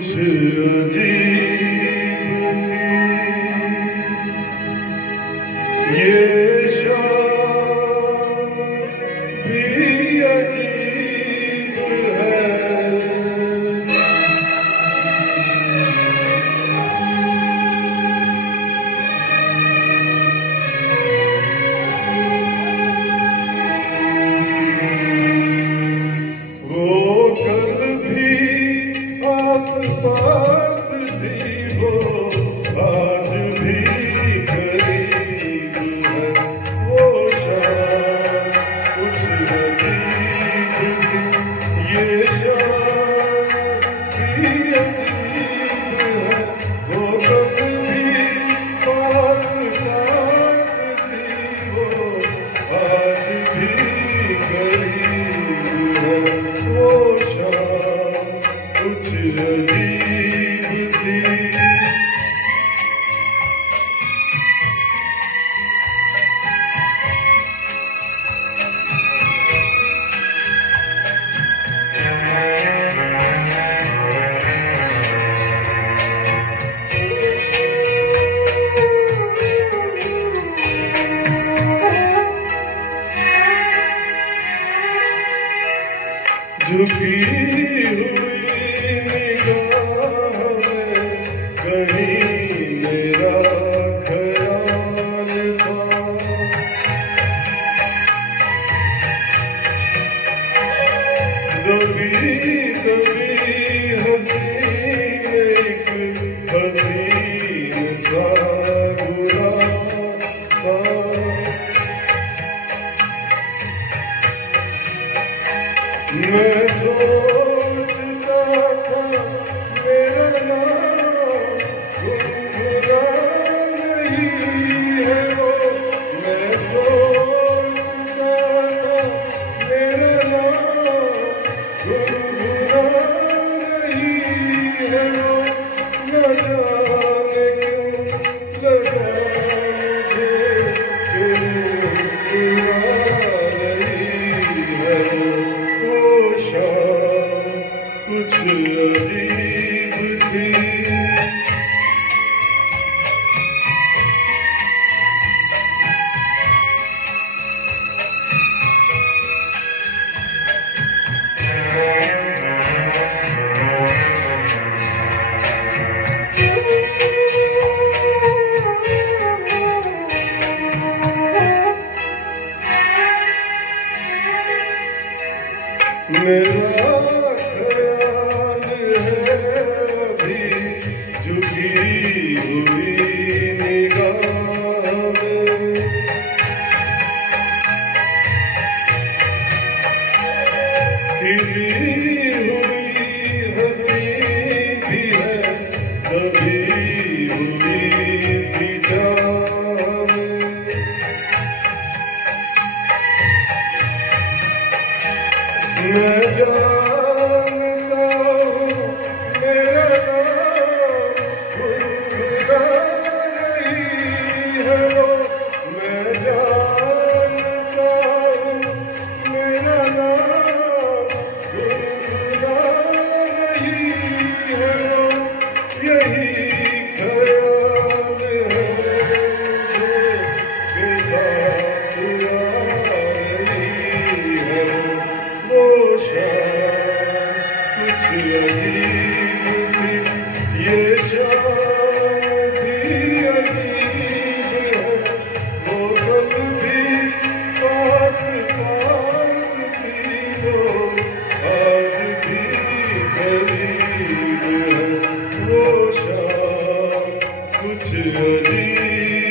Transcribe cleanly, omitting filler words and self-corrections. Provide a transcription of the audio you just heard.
कुछ अजीब थी ये शाम भी अजीब है। वो कल भी आस-पास थी, वो आज भी करीब है। वो शाम कुछ अजीब थी ये शाम भी अजीब है। वो कल भी आस-पास थी, वो आज भी करीब है। वो शाम कुछ अजीब थी। झुकी हुई निगाह में कहीं मेरा ख्याल था। दबी दबी हसीन एक हसीन सा बुरा था। मैं सोचता था मेरा नाम गुनगुना नहीं है वो। मैं सोचता था मेरा नाम गुनगुना नहीं है वो। न जाने क्यों लगा मुझे कि मुस्कुरा रही है वो। शाम कुछ अजीब थी। मेरा ख्याल है अभी झुकी हुई निगाह में। खिली हुई हंसी भी है दबी हुई सी चाह में। मैं जानता हूँ मेरा नाम गुनगुना नहीं है वो। मैं जानता हूँ मेरा नाम गुनगुना नहीं है वो। यही ख्याल है मुझे के साथ आ रही है वो। शाम कुछ अजीब थी ये शाम भी अजीब है। वो कल भी पास पास थी, वो आज भी करीब है। वो शाम कुछ अजीब